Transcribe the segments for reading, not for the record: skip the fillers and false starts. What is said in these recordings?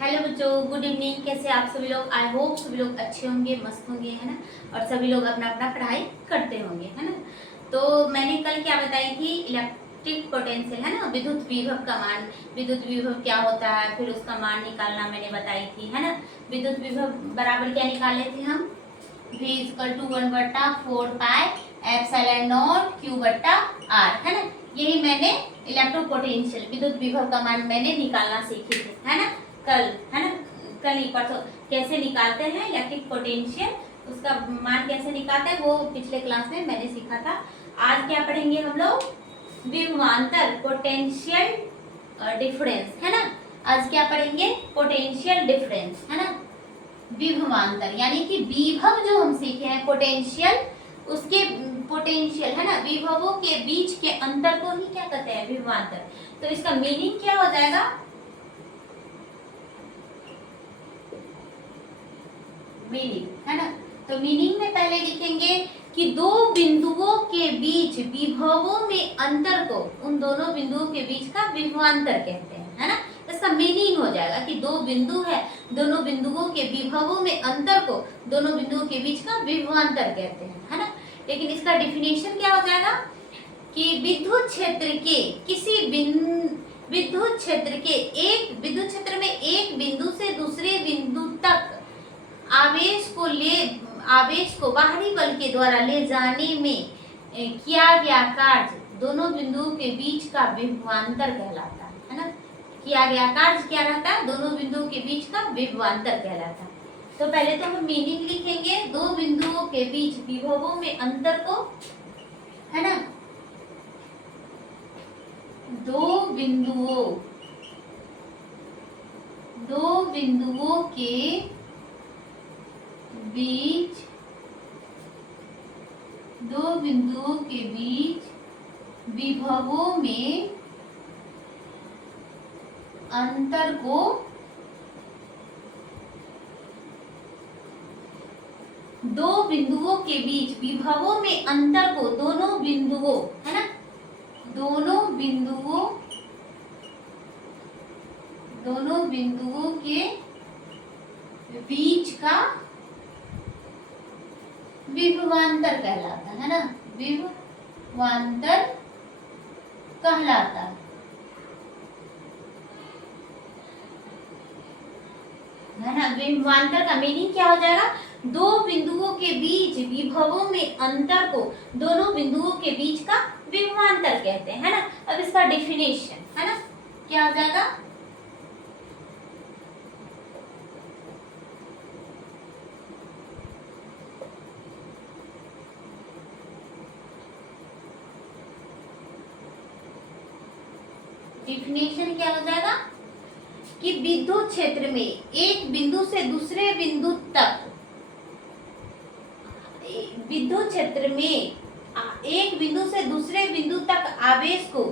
Hello बच्चों, good evening. कैसे आप सभी लोग? आई होप सभी लोग अच्छे होंगे, मस्त होंगे, है ना। और सभी लोग अपना अपना पढ़ाई करते होंगे, है ना। तो मैंने कल क्या बताई थी, इलेक्ट्रिक पोटेंशियल, है ना, विद्युत विभव का मान। विद्युत विभव क्या होता है, फिर उसका मान निकालना मैंने बताई थी, है ना। विद्युत विभव बराबर क्या निकाले थे हम, V equal to 1/4 pi epsilon naught Q बट्टा R, है ना। यही मैंने इलेक्ट्रोपोटेंशियल विद्युत विभव का मान मैंने निकालना सीखी थी, है ना, कल, है ना। कल ही परसों कैसे निकालते हैं इलेक्ट्रिक पोटेंशियल, उसका मान कैसे निकालते हैं वो पिछले क्लास में मैंने सीखा था। आज क्या पढ़ेंगे हम लोग, विभवांतर, पोटेंशियल डिफरेंस, है ना। आज क्या पढ़ेंगे, पोटेंशियल डिफरेंस, है ना। विभवांतर यानी कि विभव जो हम सीखे हैं पोटेंशियल, उसके पोटेंशियल, है ना, विभवों के बीच के अंतर को ही क्या कहते हैं, विभवांतर। तो इसका मीनिंग क्या हो जाएगा, मीनिंग, है ना। तो मीनिंग में पहले लिखेंगे कि दो बिंदुओं के बीच विभवों में अंतर को, उन दोनों बिंदुओं के बीच का विभवांतर कहते हैं, है ना। इसका मीनिंग हो जाएगा कि दो बिंदु है, दोनों बिंदुओं के विभवों में अंतर को दोनों बिंदुओं के बीच का विभवांतर कहते हैं, है ना। लेकिन इसका डिफिनेशन क्या हो जाएगा कि विद्युत क्षेत्र के किसी विद्युत क्षेत्र के एक विद्युत क्षेत्र में एक बिंदु से दूसरे बिंदु तक आवेश को बाहरी बल के द्वारा ले जाने में किया गया कार्य दोनों बिंदुओं के बीच का विभवांतर कहलाता है ना। किया गया कार्य क्या रहता है, दोनों बिंदुओं के बीच का विभवांतर कहलाता है। तो पहले तो हम मीनिंग लिखेंगे, दो बिंदुओं के बीच विभवों में अंतर को, है ना, दो बिंदुओं के बीच, दो बिंदुओं के बीच विभवों में अंतर को दो बिंदुओं के बीच विभवों में अंतर को दोनों बिंदुओं, है ना, दोनों बिंदुओं के बीच का विभवांतर कहलाता है ना, विभवांतर कहलाता है ना। विभवांतर का मीनिंग क्या हो जाएगा, दो बिंदुओं के बीच विभवों में अंतर को दोनों बिंदुओं के बीच का विभवांतर कहते हैं, है ना। अब इसका डिफिनेशन, है ना, क्या हो जाएगा, डिफिनेशन क्या हो जाएगा कि विद्युत क्षेत्र में एक बिंदु से दूसरे बिंदु तक, विद्युत क्षेत्र में एक बिंदु से दूसरे बिंदु तक आवेश को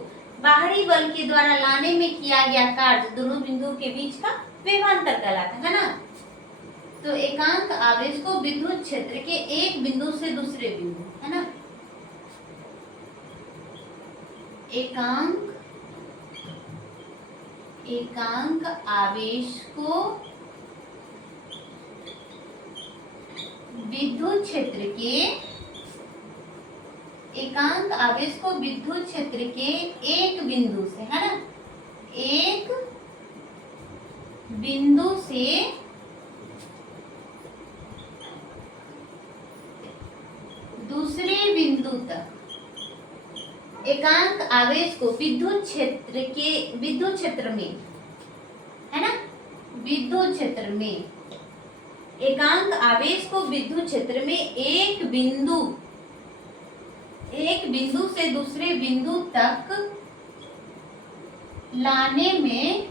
बाहरी बल के द्वारा लाने में किया गया कार्य दोनों बिंदुओं के बीच का विभवांतर कहलाता है ना। तो एकांक आवेश को विद्युत क्षेत्र के एक बिंदु से दूसरे बिंदु, है ना, एकांक आवेश को विद्युत क्षेत्र के, एकांक आवेश को विद्युत क्षेत्र के एक बिंदु से, है ना, एक बिंदु से दूसरे बिंदु तक, एकांक आवेश को विद्युत क्षेत्र में, है ना, विद्युत क्षेत्र में एकांक आवेश को विद्युत क्षेत्र में एक बिंदु से दूसरे बिंदु तक लाने में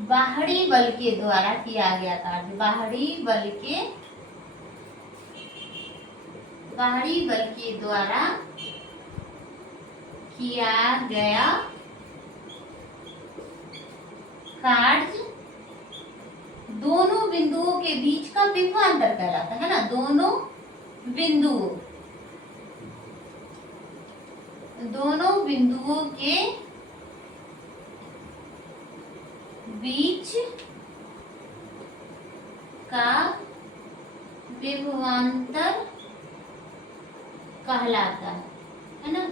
बाहरी बल के द्वारा किया गया कार्य, बाहरी बल के द्वारा किया गया कार्य दोनों बिंदुओं के बीच का विभवांतर कहलाता है ना। दोनों बिंदुओं के बीच का विभवांतर कहलाता है ना।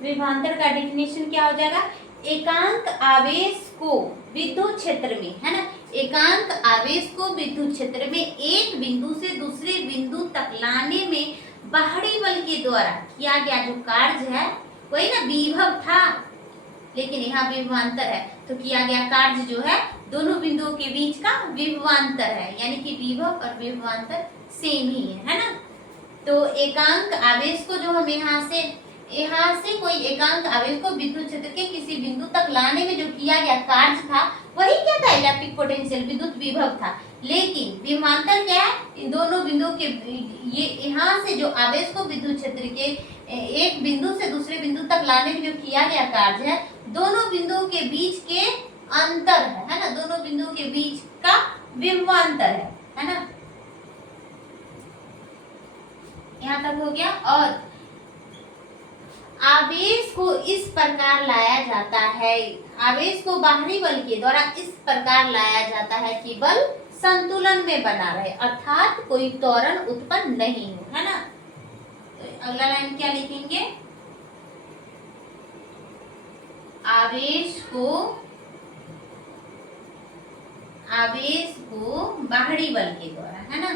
विभवांतर का डेफिनेशन क्या हो जाएगा, एकांक आवेश को विद्युत क्षेत्र में, है ना, एकांक आवेश को विद्युत क्षेत्र में एक बिंदु से दूसरे बिंदु तक लाने में बाहरी बल के द्वारा किया गया जो कार्य है, वही ना विभव था, लेकिन यहाँ विभवांतर है, तो किया गया कार्य जो है दोनों बिंदुओं के बीच का विभवांतर है, यानी कि विभव और विभवांतर सेम ही है ना। तो एकांक आवेश को जो हम यहाँ से कोई एकांक आवेश को विद्युत क्षेत्र के किसी बिंदु तक लाने में जो किया गया कार्य था, वही क्या था, इलेक्ट्रिक पोटेंशियल, विद्युत विभव था। लेकिन विभवांतर क्या है, इन दोनों बिंदुओं के ये यहाँ से जो आवेश को विद्युत क्षेत्र के एक बिंदु से दूसरे बिंदु तक लाने में जो किया गया कार्य है, दोनों बिंदुओं के बीच के अंतर है ना, दोनों बिंदुओं के बीच का विभवांतर है ना। यहाँ तक हो गया। और आवेश को इस प्रकार लाया जाता है, आवेश को बाहरी बल के द्वारा इस प्रकार लाया जाता है कि बल संतुलन में बना रहे, अर्थात कोई त्वरण उत्पन्न नहीं हो, है ना। तो अगला लाइन क्या लिखेंगे, आवेश को बाहरी बल के द्वारा, है ना,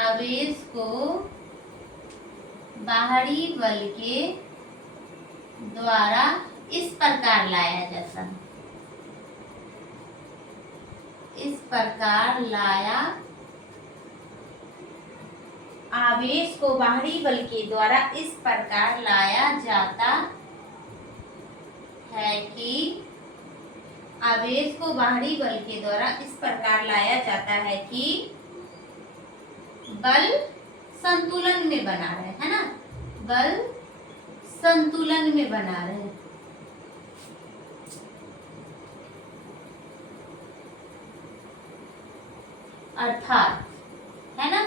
आवेश को बाहरी बल के द्वारा इस प्रकार लाया जाता है, इस प्रकार लाया, आवेश को बाहरी बल के द्वारा इस प्रकार लाया जाता है कि आवेश को बाहरी बल के द्वारा इस प्रकार लाया जाता है कि बल संतुलन में बना रहे, है ना, बल संतुलन में बना रहे। अर्थात, है ना,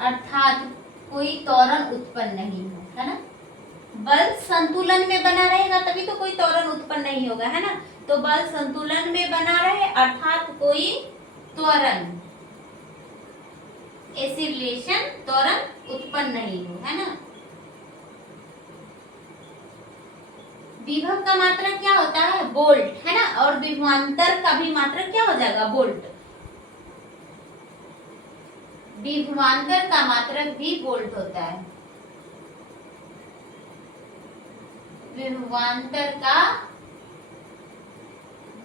अर्थात कोई त्वरण उत्पन्न नहीं हो, है ना, बल संतुलन में बना रहेगा तभी तो कोई त्वरण उत्पन्न नहीं होगा, है ना। तो बल संतुलन में बना रहे अर्थात कोई त्वरण, एक्सीलरेशन, त्वरण उत्पन्न नहीं हो, है ना। विभव का मात्रक क्या होता है, वोल्ट, है ना, और विभवांतर का भी मात्रक क्या हो जाएगा, वोल्ट। विभवांतर का मात्रक भी वोल्ट होता है, विभवांतर का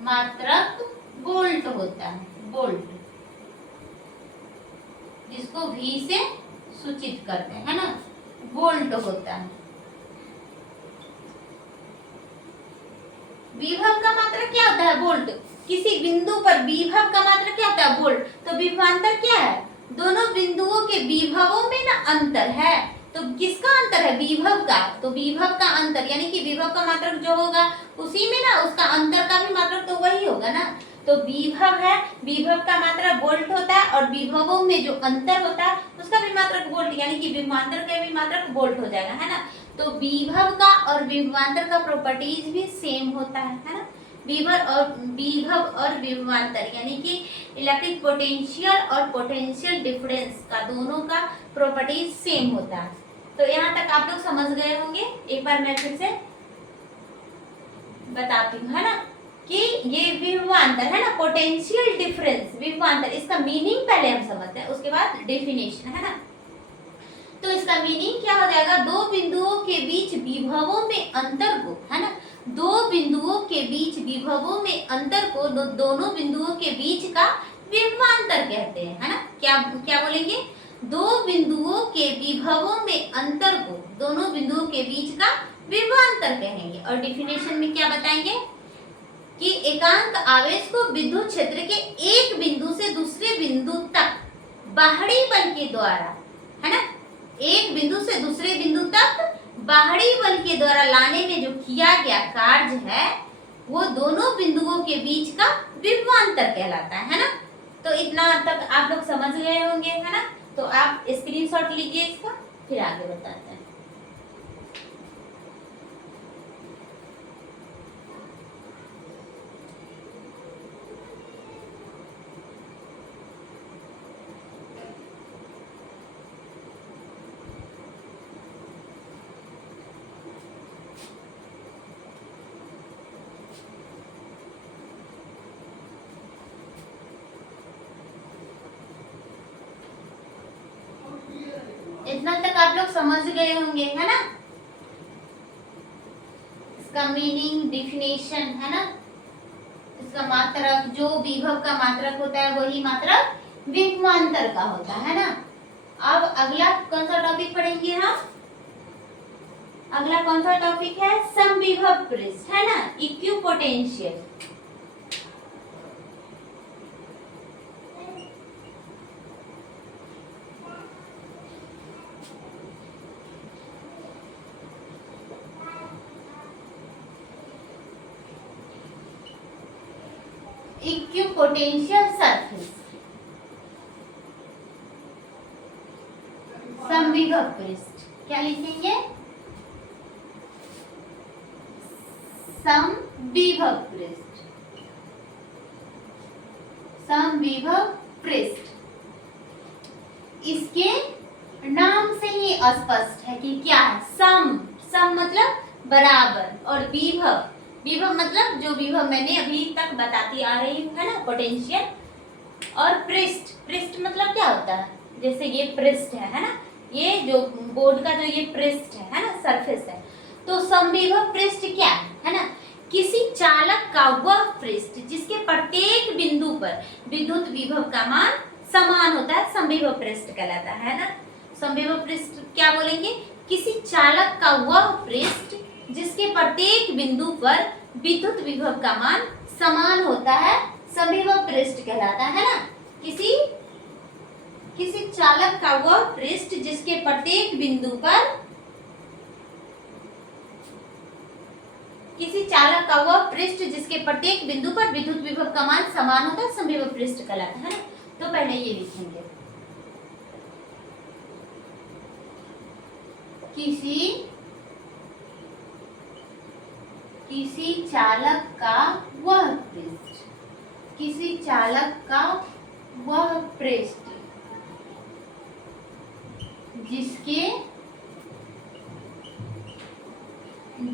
मात्रक वोल्ट होता है, वोल्ट, जिसको V से सूचित करते हैं, है ना, वोल्ट होता है। विभव का मात्रक क्या होता है, वोल्ट। किसी बिंदु पर विभव का मात्रक क्या होता है, वोल्ट। तो विभवांतर क्या है, दोनों बिंदुओं के विभवों में ना अंतर है। तो किसका अंतर है, विभव का। तो विभव का अंतर यानी कि विभव का मात्रक जो होगा उसी में ना उसका अंतर का भी मात्रक तो वही होगा ना। तो विभव है, विभव का मात्रक वोल्ट होता है और विभवों में जो अंतर होता है उसका भी मात्रक वोल्ट, यानी कि विभवांतर का भी मात्रक वोल्ट हो जाएगा, है ना। तो विभव का और विभवांतर का प्रॉपर्टीज भी सेम होता है ना। विभव और विभवांतर यानी कि इलेक्ट्रिक पोटेंशियल और पोटेंशियल डिफरेंस का दोनों का प्रॉपर्टीज सेम होता है। तो यहाँ तक आप लोग समझ गए होंगे। एक बार मैं फिर से बताती हूँ, है ना, कि ये विभवांतर है ना, पोटेंशियल डिफरेंस, विभवांतर, इसका मीनिंग पहले हम समझते हैं, उसके बाद डेफिनेशन, है ना। तो इसका मीनिंग क्या हो जाएगा, दो बिंदुओं के बीच विभवों में अंतर को, है ना, दो बिंदुओं के बीच विभवों में अंतर को दोनों बिंदुओं के बीच का विभवांतर कहते हैं, है ना। क्या बोलेंगे, दो बिंदुओं के विभवों में अंतर को दोनों बिंदुओं के बीच का विभवांतर कहेंगे। और डिफिनेशन में क्या बताएंगे कि एकांक आवेश को विद्युत क्षेत्र के एक बिंदु से दूसरे बिंदु तक बाहरी बल के द्वारा, है ना, एक बिंदु से दूसरे बिंदु तक बाहरी बल के द्वारा लाने में जो किया गया कार्य है वो दोनों बिंदुओं के बीच का विभवांतर कहलाता है ना। तो इतना तक आप लोग समझ गए होंगे, है ना। तो आप स्क्रीनशॉट लीजिए इसका। फिर आगे बताते हैं। इतना तक आप लोग समझ गए होंगे, है ना? इसका मीनिंग, डिफिनेशन, है ना? इसका मात्रक, जो विभव का मात्रक होता है वही मात्रक विभवांतर का होता है ना। अब अगला कौन सा टॉपिक पढ़ेंगे हम? अगला कौन सा टॉपिक है? समविभव पृष्ठ, है ना, इक्विपोटेंशियल। इक्विपोटेंशियल सरफेस, समविभव पृष्ठ। क्या लिखेंगे? समविभव पृष्ठ, समविभव पृष्ठ। इसके नाम से ही स्पष्ट है कि क्या है। सम, सम मतलब बराबर, और विभव, विभव मतलब जो विभव मैंने अभी तक बताती आ रही हूँ, है ना, पोटेंशियल। और पृष्ठ, पृष्ठ मतलब क्या होता है? जैसे ये पृष्ठ है ना, ये जो बोर्ड का जो ये पृष्ठ है ना, सरफेस है। तो समविभव पृष्ठ क्या है ना? किसी चालक का वह पृष्ठ जिसके प्रत्येक बिंदु पर विद्युत विभव का मान समान होता है, समविभव पृष्ठ कहलाता है ना। समविभव पृष्ठ क्या बोलेंगे? किसी चालक का वह पृष्ठ जिसके प्रत्येक बिंदु पर विद्युत विभव का मान समान होता है, समविभव पृष्ठ कहलाता है ना। किसी चालक का वह पृष्ठ जिसके प्रत्येक बिंदु पर, किसी चालक का वह पृष्ठ जिसके प्रत्येक बिंदु पर विद्युत विभव का मान समान होता है, समविभव पृष्ठ कहलाता है ना। तो पहले ये लिखेंगे, किसी चालक का वह पृष्ठ, किसी चालक का वह पृष्ठ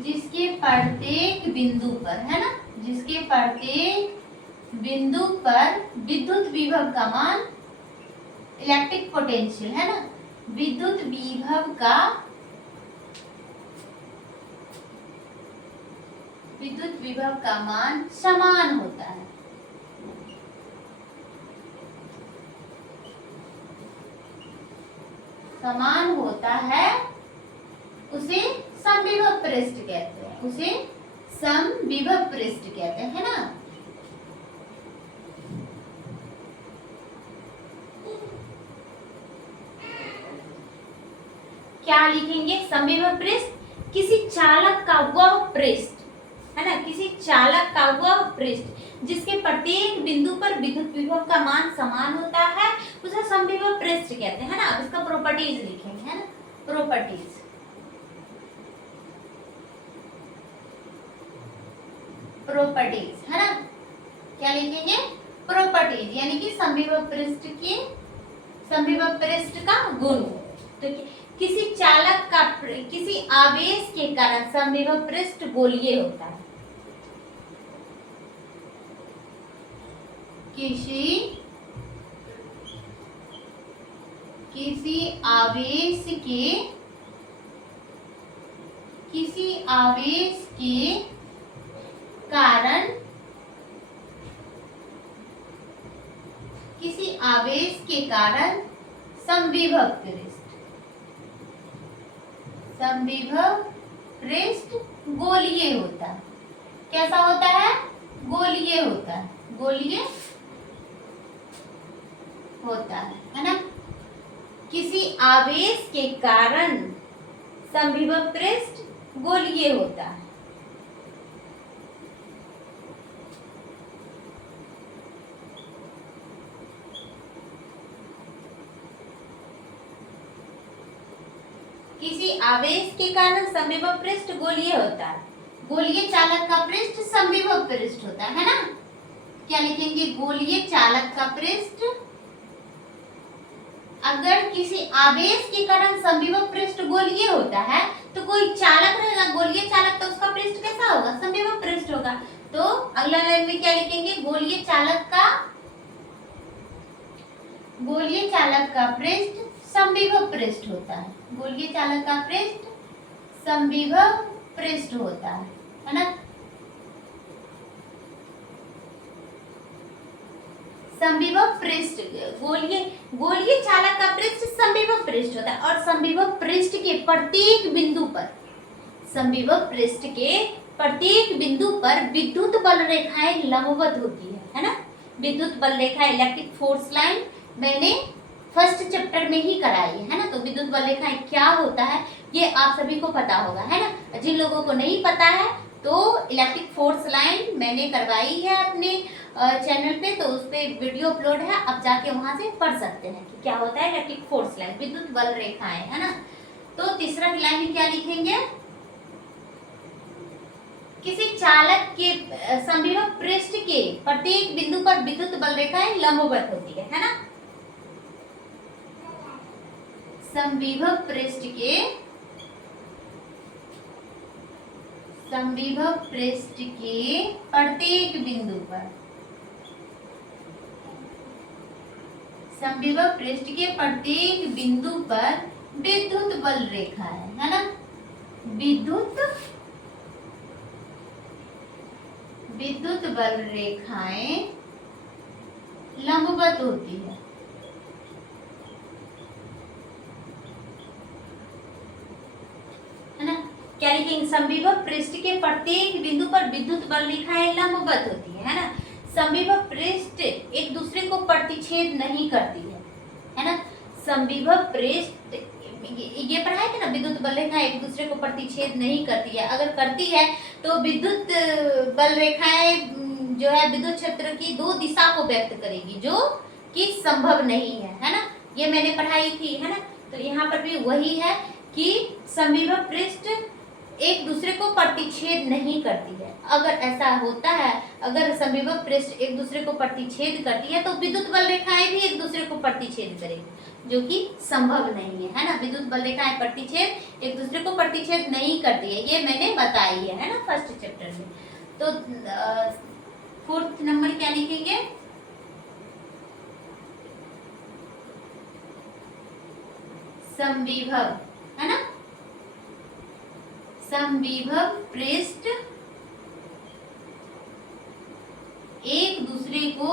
जिसके प्रत्येक बिंदु पर, है ना, जिसके प्रत्येक बिंदु पर विद्युत विभव का मान, इलेक्ट्रिक पोटेंशियल, है ना, विद्युत विभव का मान समान होता है। समान होता है, उसे समविभव पृष्ठ कहते हैं, उसे समविभव पृष्ठ कहते हैं, है ना। क्या लिखेंगे? समविभव पृष्ठ किसी चालक का वह पृष्ठ, है ना, किसी चालक का वह पृष्ठ जिसके प्रत्येक बिंदु पर विद्युत विभव का मान समान होता है, उसे समविभव पृष्ठ कहते हैं ना। अब इसका प्रॉपर्टीज लिखेंगे, है ना, प्रॉपर्टीज। प्रॉपर्टीज, है ना, क्या लिखेंगे? प्रॉपर्टीज, यानी कि समविभव पृष्ठ का गुण। तो किसी चालक का किसी आवेश के कारण समविभव पृष्ठ गोलीय होता है। किसी आवेश के कारण, किसी आवेश के कारण समविभव पृष्ठ गोलीय होता है। कैसा होता है? गोलीय होता है, गोलीय होता है ना। किसी आवेश के कारण समविभव पृष्ठ गोलीय होता है। किसी आवेश के कारण समविभव पृष्ठ गोलीय होता है। गोलीय चालक का पृष्ठ समविभव पृष्ठ होता है ना। क्या लिखेंगे? गोलीय चालक का पृष्ठ, अगर किसी आवेश के कारण समविभव पृष्ठ गोलीय होता है तो कोई चालक रहेगा गोलीय चालक, तो उसका पृष्ठ कैसा होगा? समविभव पृष्ठ होगा। तो अगला लाइन में क्या लिखेंगे? गोलीय चालक का पृष्ठ समविभव पृष्ठ होता है। गोलीय चालक का पृष्ठ समविभव पृष्ठ होता है ना। समविभव पृष्ठ, गोलीय चालक का पृष्ठ समविभव पृष्ठ होता है और समविभव पृष्ठ के प्रत्येक बिंदु पर, समविभव पृष्ठ के प्रत्येक बिंदु पर विद्युत बल रेखाएं लंबवत होती है ना। विद्युत बल रेखा, इलेक्ट्रिक फोर्स लाइन मैंने फर्स्ट चैप्टर में ही कराई है ना। तो विद्युत बल रेखाएं क्या होता है ये आप सभी को पता होगा है ना। जिन लोगों को नहीं पता है तो इलेक्ट्रिक फोर्स लाइन मैंने करवाई है अपने चैनल पे, तो उस पे वीडियो अपलोड है, आप जाके वहां से पढ़ सकते हैं कि क्या होता है इलेक्ट्रिक फोर्स लाइन, विद्युत बल रेखाएं है ना। तो तीसरा लाइन में क्या लिखेंगे? किसी चालक के समविभव पृष्ठ के प्रत्येक बिंदु पर विद्युत बल रेखाएं लंबवत होती है ना। समविभव पृष्ठ के प्रत्येक बिंदु पर, समविभव पृष्ठ के प्रत्येक बिंदु पर विद्युत बल रेखा है ना। विद्युत बल रेखाएं लंबवत होती है ना। क्या लिखेंगे? समविभव पृष्ठ के प्रत्येक बिंदु पर विद्युत बल रेखाएं लंबवत होती है ना। समविभव पृष्ठ एक दूसरे को प्रतिच्छेद नहीं करती है ना। समविभव पृष्ठ ये पढ़ाया था ना, विद्युत बल रेखाएं एक दूसरे को प्रतिच्छेद नहीं करती है। अगर करती है तो विद्युत बल रेखाएं जो है विद्युत क्षेत्र की दो दिशा को व्यक्त करेगी, जो कि संभव नहीं है ना। ये मैंने पढ़ाई थी है ना। तो यहाँ पर भी वही है कि समविभव पृष्ठ एक दूसरे को प्रतिच्छेद नहीं करती है। अगर ऐसा होता है, अगर समविभव पृष्ठ एक दूसरे को प्रतिच्छेद करती है तो विद्युत बल रेखाएं भी एक दूसरे को प्रतिच्छेद करेगी, जो कि संभव नहीं है ना। विद्युत बल रेखाएं प्रतिच्छेद एक दूसरे को प्रतिच्छेद नहीं करती है, ये मैंने बताई है ना फर्स्ट चैप्टर में। तो फोर्थ नंबर क्या लिखेंगे? समविभव है ना। समविभव पृष्ठ एक दूसरे को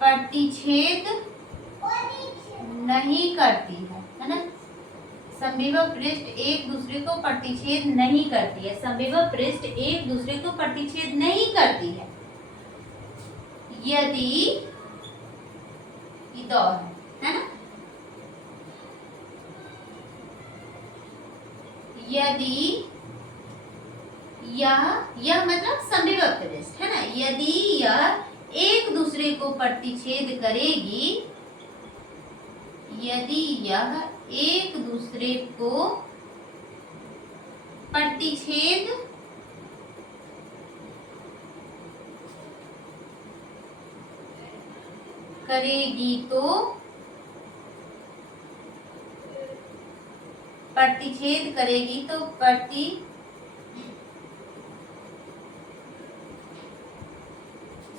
प्रतिच्छेद नहीं करती है ना। समविभव पृष्ठ एक दूसरे को प्रतिच्छेद नहीं करती है। समविभव पृष्ठ एक दूसरे को प्रतिच्छेद नहीं करती है यदि दौर है ना, यदि यह मतलब समविभव पृष्ठ है ना, यदि यह एक दूसरे को प्रतिच्छेद करेगी, यदि यह एक दूसरे को प्रतिच्छेद करेगी तो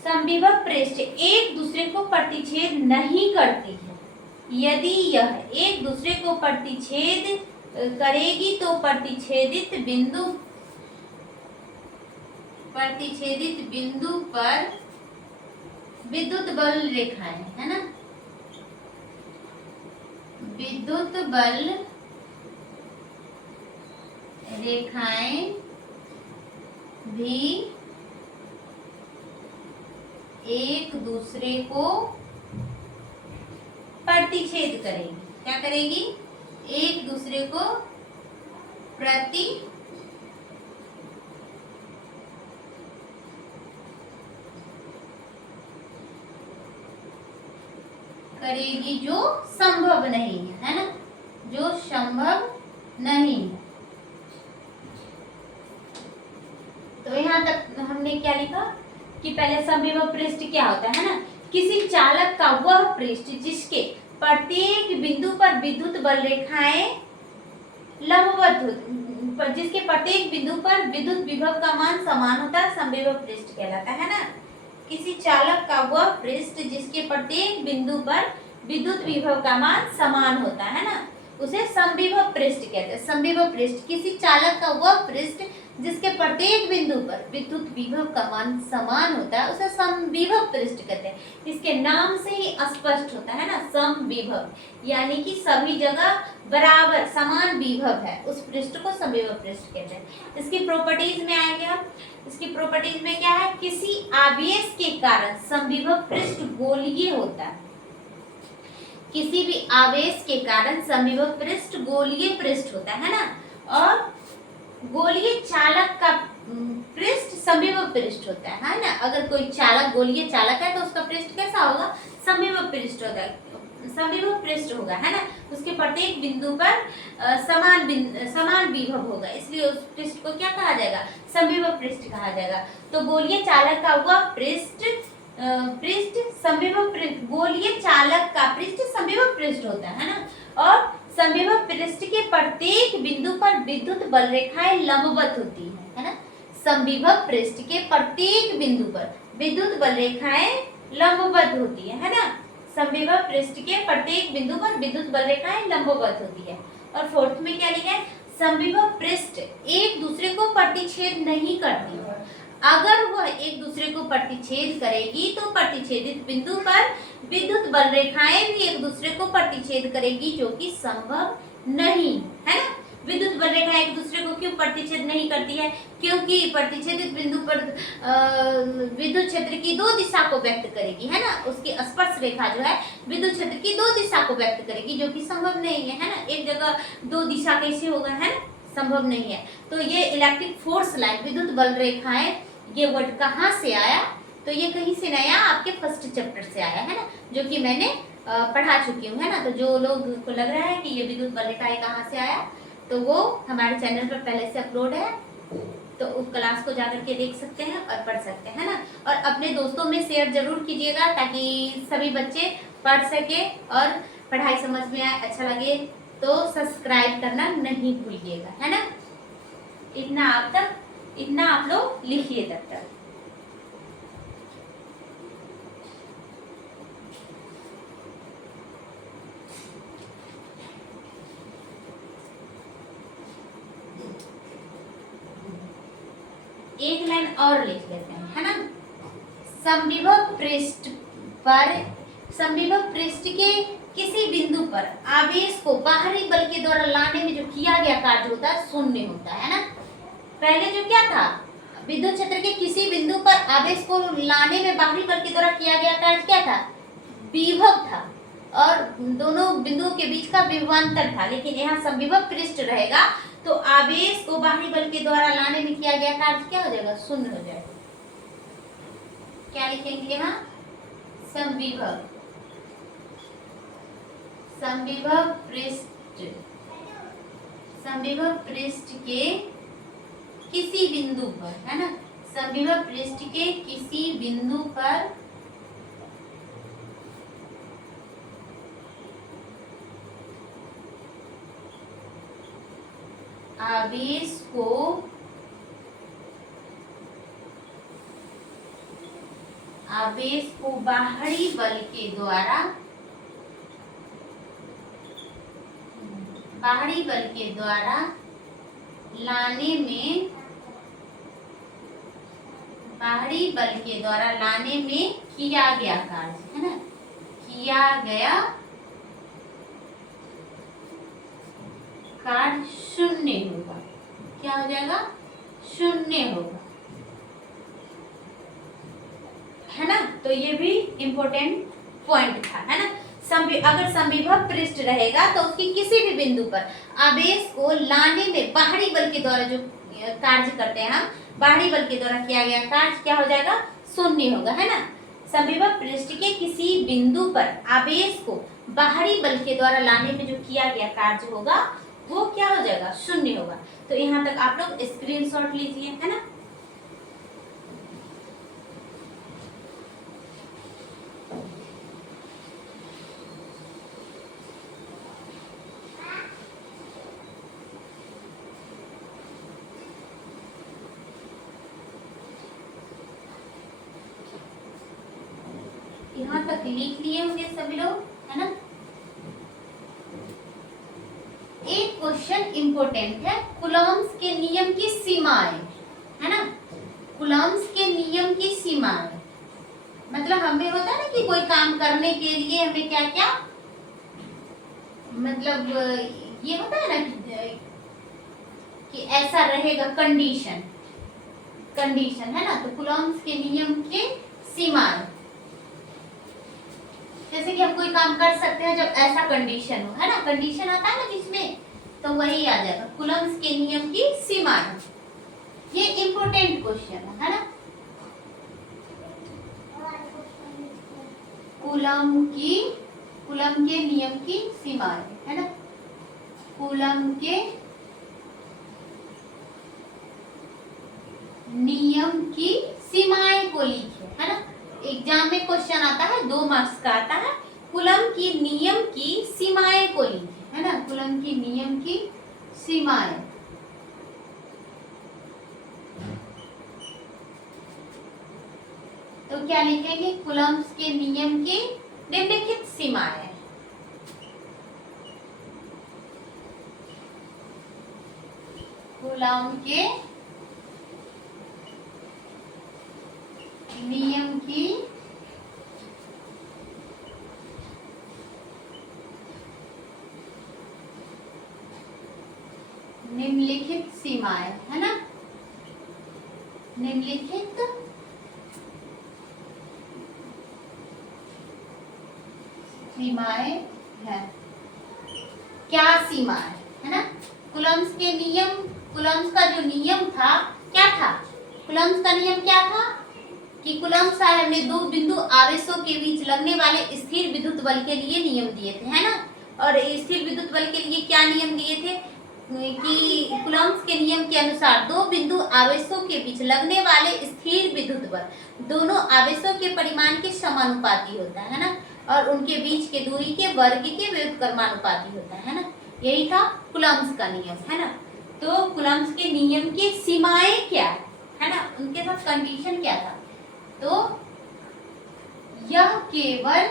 समविभव पृष्ठ एक दूसरे को प्रतिच्छेद नहीं करती है। यदि यह एक दूसरे को प्रतिच्छेद करेगी तो प्रतिच्छेदित बिंदु पर विद्युत बल रेखाएं है ना, विद्युत बल रेखाएं भी एक दूसरे को प्रतिच्छेद करेगी। क्या करेगी? एक दूसरे को करेगी जो संभव नहीं है ना, जो संभव नहीं है। तो यहाँ तक हमने क्या लिखा कि पहले समविभव पृष्ठ क्या होता है ना, किसी चालक का वह पृष्ठ जिसके प्रत्येक बिंदु पर विद्युत बल रेखाएं लंबवत हो, जिसके प्रत्येक बिंदु पर विद्युत विभव का मान समान होता है, समविभव पृष्ठ कहलाता है ना। किसी चालक का वह पृष्ठ जिसके प्रत्येक बिंदु पर विद्युत विभव का मान समान होता है ना, उसे समविभव पृष्ठ कहते हैं। समविभव पृष्ठ, किसी चालक का वह पृष्ठ जिसके प्रत्येक बिंदु पर विद्युत विभव का मान समान होता है, उसे समविभव पृष्ठ कहते हैं। इसके नाम से ही स्पष्ट होता है ना, समविभव, यानी कि सभी जगह बराबर समान विभव है, उस पृष्ठ को समविभव पृष्ठ कहते हैं। इसकी प्रॉपर्टीज में आएंगे हम। इसकी प्रॉपर्टीज में क्या है, किसी आवेश के कारण समविभव पृष्ठ गोलीय होता है। किसी भी आवेश के कारण समविभव पृष्ठ गोलीय पृष्ठ होता है ना, और गोलीय चालक का पृष्ठ समविभव पृष्ठ होता है ना। अगर कोई चालक गोलीय चालक है तो उसका पृष्ठ कैसा होगा, समविभव पृष्ठ होगा, समविभव पृष्ठ होगा है ना। उसके प्रत्येक बिंदु पर समान विभव होगा, इसलिए उस पृष्ठ को क्या कहा जाएगा, समविभव पृष्ठ कहा जाएगा। तो गोलीय चालक का वह पृष्ठ समविभव पृष्ठ, गोलीय चालक का पृष्ठ समविभव पृष्ठ होता है ना, और समविभव पृष्ठ के प्रत्येक बिंदु पर विद्युत बल रेखाएं लंबवत होती है ना। समविभव पृष्ठ के प्रत्येक बिंदु पर विद्युत बल रेखाएं लंबवत होती है ना। समविभव पृष्ठ के प्रत्येक बिंदु पर विद्युत बल रेखाएं लंबवत होती है। और फोर्थ में क्या लिखा है, समविभव पृष्ठ एक दूसरे को प्रतिच्छेद नहीं करती। अगर वह एक दूसरे को प्रतिच्छेद करेगी तो प्रतिच्छेदित बिंदु पर विद्युत बल रेखाएं भी एक दूसरे को प्रतिच्छेद करेगी, जो कि संभव नहीं है ना। विद्युत बल रेखाएं एक दूसरे को क्यों प्रतिच्छेद नहीं करती है, क्योंकि प्रतिच्छेदित बिंदु पर विद्युत क्षेत्र की दो दिशा को व्यक्त करेगी है ना। उसकी स्पर्श रेखा जो है विद्युत क्षेत्र की दो दिशा को व्यक्त करेगी, जो कि संभव नहीं है ना। एक जगह दो दिशा कैसे होगा है ना, संभव नहीं है। तो ये इलेक्ट्रिक फोर्स लाइन, विद्युत बल रेखाएं, ये वर्ड कहाँ से आया, तो ये कहीं से नया आपके फर्स्ट चैप्टर से आया है ना, जो कि मैंने पढ़ा चुकी हूँ है ना। तो जो लोग को लग रहा है कि ये विद्युत बल रेखाएं कहाँ से आया, तो वो हमारे चैनल पर पहले से अपलोड है, तो उस क्लास को जाकर के देख सकते हैं और पढ़ सकते हैं ना। और अपने दोस्तों में शेयर जरूर कीजिएगा ताकि सभी बच्चे पढ़ सके और पढ़ाई समझ में आए, अच्छा लगे तो सब्सक्राइब करना नहीं भूलिएगा है ना। इतना आप लोग लिखिए तब तक। एक लाइन और लिख लेते हैं है ना। समविभव पृष्ठ के किसी बिंदु पर आवेश को बाहरी बल के द्वारा लाने में जो किया गया कार्य होता है शून्य होता है ना। पहले जो क्या था, विद्युत क्षेत्र के किसी बिंदु पर आवेश को लाने में बाहरी बल के द्वारा किया गया कार्य क्या था, विभव था, और दोनों बिंदुओं के बीच का विभवांतर था। लेकिन यहाँ समविभव पृष्ठ रहेगा तो आवेश को बाहरी बल के द्वारा लाने में किया गया कार्य क्या हो जाएगा, शून्य हो जाएगा। क्या लिखेंगे यहाँ, समविभव पृष्ठ के किसी बिंदु पर है ना, समविभव पृष्ठ के किसी बिंदु पर आवेश को बाहरी बल के द्वारा लाने में किया गया कार्य है ना, किया गया कार्य शून्य होगा। क्या हो जाएगा, शून्य होगा है ना। तो ये भी इम्पोर्टेंट पॉइंट था है ना। अगर समविभव पृष्ठ रहेगा तो उसकी किसी भी बिंदु पर आवेश को लाने में बाहरी बल के द्वारा जो कार्य करते हैं हम, बाहरी बल के द्वारा किया गया कार्य क्या हो जाएगा, शून्य होगा है ना। समविभव पृष्ठ के किसी बिंदु पर आवेश को बाहरी बल के द्वारा लाने में जो किया गया कार्य होगा वो क्या हो जाएगा, शून्य होगा। तो यहाँ तक आप लोग स्क्रीनशॉट लीजिए, है ना। यहाँ तक लिख लिए होंगे सभी लोग, है ना। एक क्वेश्चन इंपोर्टेंट है, कूलॉम्स के नियम की सीमाएं, है ना। कूलॉम्स के नियम की सीमाएं मतलब हमें होता है ना कि कोई काम करने के लिए हमें क्या क्या मतलब ये होता है ना कि ऐसा रहेगा, कंडीशन है ना। तो कूलॉम्स के नियम के सीमाएं, जैसे कि हम कोई काम कर सकते हैं जब ऐसा कंडीशन हो, है ना। कंडीशन आता है ना बीच में, तो वही आ जाएगा कूलॉम्स के नियम की सीमाएं। ये इंपॉर्टेंट क्वेश्चन है ना। कूलॉम के नियम की सीमाएं, है ना। कूलॉम के नियम की सीमाएं को लिखे, है ना। एग्जाम में क्वेश्चन आता है, 2 मार्क्स का आता है, कूलॉम की नियम की सीमाएं को लिखे, है ना। कूलॉम की नियम की सीमाएं, तो क्या लिखेंगे, कूलॉम के नियम की निम्नलिखित सीमाएं। कूलॉम के नियम की निम्नलिखित सीमाएं, है ना। निम्नलिखित सीमाएं है। क्या सीमा है ना। कूलॉम्स के नियम, कूलॉम्स का जो नियम था क्या था, कूलॉम्स का नियम क्या था कि कूलॉम साहब ने 2 बिंदु आवेशों के बीच लगने वाले स्थिर विद्युत बल के लिए नियम दिए थे, है ना। और स्थिर विद्युत बल के लिए क्या नियम दिए थे कि कूलॉम्स के नियम के अनुसार 2 बिंदु आवेशों के बीच लगने वाले स्थिर विद्युत बल दोनों आवेशों के परिमाण के समानुपाती होता है ना, और उनके बीच के दूरी के वर्ग के व्युत्क्रमानुपाती होता है ना। यही था कूलॉम्स का नियम, है ना। तो कूलॉम्स के नियम की सीमाएं क्या है ना, उनके साथ कंडीशन क्या था, तो यह केवल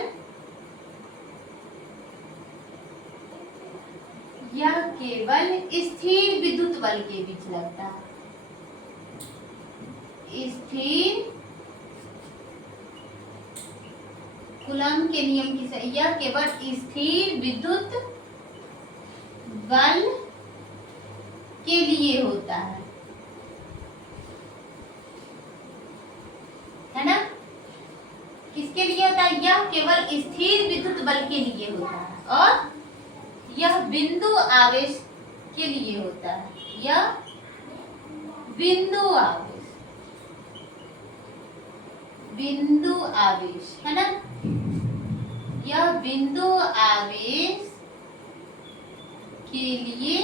स्थिर विद्युत बल के बीच लगता है। स्थिर कूलॉम के नियम की, यह केवल स्थिर विद्युत बल के लिए होता है ना। किसके लिए होता है, यह केवल स्थिर विद्युत बल के लिए होता है, और यह बिंदु आवेश के लिए होता है। यह बिंदु आवेश है ना। यह बिंदु आवेश के लिए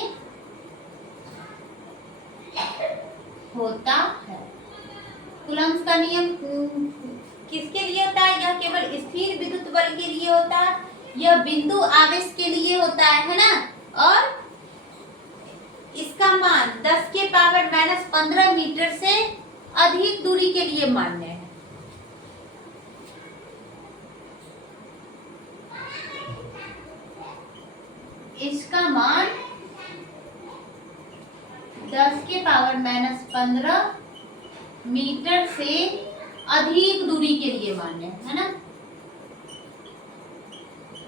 होता है। कूलॉम्स का नियम किसके लिए होता है, यह केवल स्थिर विद्युत बल के लिए होता है, यह बिंदु आवेश के लिए होता है ना, और इसका मान 10 के पावर -15 मीटर से अधिक दूरी के लिए मान्य है। इसका मान 10 के पावर -15 मीटर से अधिक दूरी के लिए मान्य है ना।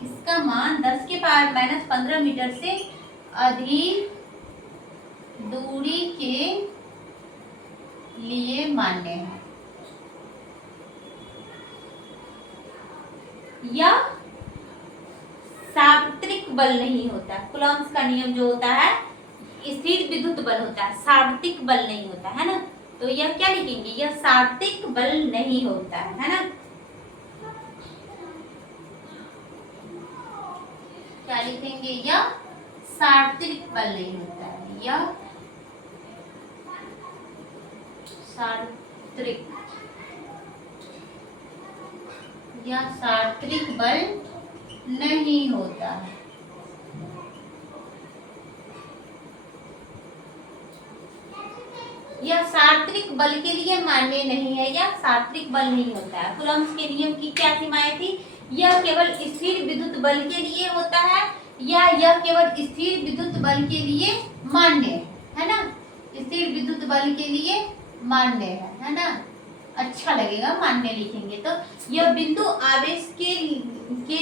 इसका मान 10 के पावर -15 मीटर से अधिक दूरी के लिए मान्य है। यह सार्वत्रिक बल नहीं होता। कूलॉम्स का नियम जो होता है स्थिर विद्युत बल होता है, सार्वत्रिक बल नहीं होता है ना। तो यह क्या लिखेंगे, यह सार्वत्रिक बल नहीं होता है ना। क्या लिखेंगे, यह सार्वत्रिक बल नहीं होता है, यह सार्वत्रिक, यह सार्वत्रिक बल नहीं होता है। यह सार्वत्रिक बल के लिए मान्य नहीं है, यह सार्वत्रिक बल नहीं होता है। कूलम्ब के नियम की क्या सीमाएं थी, यह केवल स्थिर विद्युत बल के लिए होता है, या यह केवल स्थिर विद्युत बल के लिए मान्य है ना, स्थिर विद्युत बल के लिए मान्य है ना, अच्छा लगेगा मान्य लिखेंगे तो। यह बिंदु आवेश के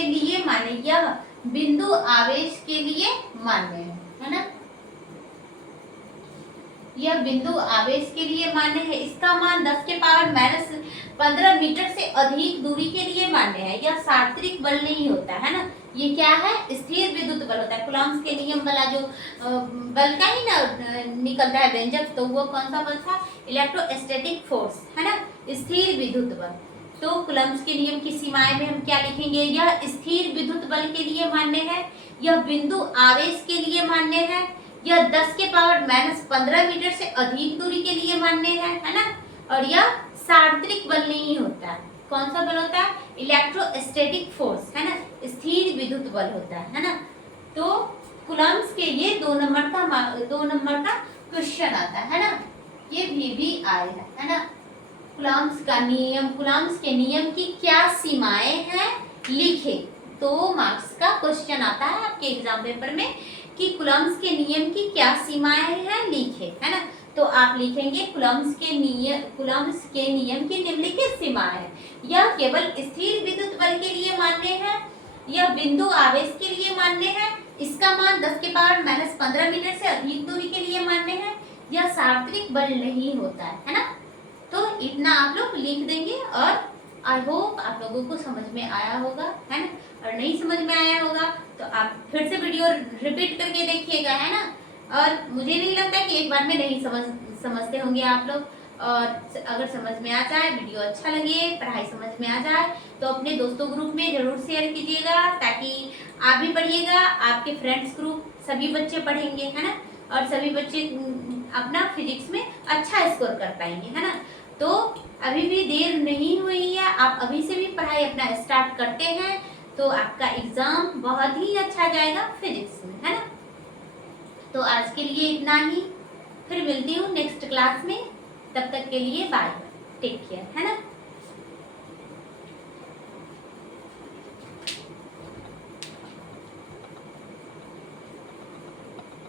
लिए मान्य, यह बिंदु आवेश के लिए मान्य है ना, यह बिंदु आवेश के लिए मान्य है। इसका मान 10 के पावर माइनस 15 मीटर से अधिक दूरी के लिए मान्य है। यह सार्वत्रिक बल नहीं होता है ना, ये क्या है, स्थिर विद्युत बल होता है। कूलम्ब के नियम वाला जो बल का ही ना निकलता है व्यंजक, तो वो कौन सा बल था, इलेक्ट्रोस्टैटिक फोर्स है ना, स्थिर विद्युत बल। तो कूलम्ब के नियम की सीमाएं में हम क्या लिखेंगे, यह स्थिर विद्युत बल के लिए मान्य है, यह बिंदु आवेश के लिए मान्य है, यह 10 के पावर माइनस 15 मीटर से अधिक दूरी के लिए मान्य है ना, और यह सार्वत्रिक बल नहीं होता। कौन सा बल होता है, इलेक्ट्रोस्टैटिक फोर्स है ना, स्थिर विद्युत बल होता है ना। तो कूलम्ब के ये 2 नंबर का क्वेश्चन आता है ना, ये भी आया है ना। कूलम्ब का नियम, कूलम्ब के नियम की क्या सीमाएं हैं लिखे, 2 मार्क्स का क्वेश्चन आता है आपके एग्जाम पेपर में कि कूलम्ब के नियम की क्या सीमाएं हैं लिखे, है ना। तो आप लिखेंगे कूलम्ब के नियम की निम्नलिखित सीमाएं हैं, यह केवल स्थिर विद्युत बल के लिए मान्य है, यह बिंदु आवेश के लिए मान्य है, इसका मान 10 के पावर माइनस 15 मीटर से अधिक दूरी के लिए मान्य है, यह सार्वत्रिक बल नहीं होता है ना। तो इतना आप लोग लिख देंगे और आई होप आप लोगों को समझ में आया होगा, है ना। और नहीं समझ में आया होगा तो आप फिर से वीडियो रिपीट करके देखिएगा, है ना। और मुझे नहीं लगता कि एक बार में नहीं समझते होंगे आप लोग। और अगर समझ में आ जाए, वीडियो अच्छा लगे, पढ़ाई समझ में आ जाए, तो अपने दोस्तों ग्रुप में जरूर शेयर कीजिएगा, ताकि आप भी पढ़िएगा, आपके फ्रेंड्स ग्रुप सभी बच्चे पढ़ेंगे, है ना। और सभी बच्चे अपना फिजिक्स में अच्छा स्कोर कर पाएंगे, है ना। तो अभी भी देर नहीं हुई है, आप अभी से भी पढ़ाई अपना स्टार्ट करते हैं तो आपका एग्जाम बहुत ही अच्छा जाएगा फिजिक्स में, है ना। तो आज के लिए इतना ही, फिर मिलती हूँ नेक्स्ट क्लास में, तब तक के लिए बाय, टेक केयर, है ना।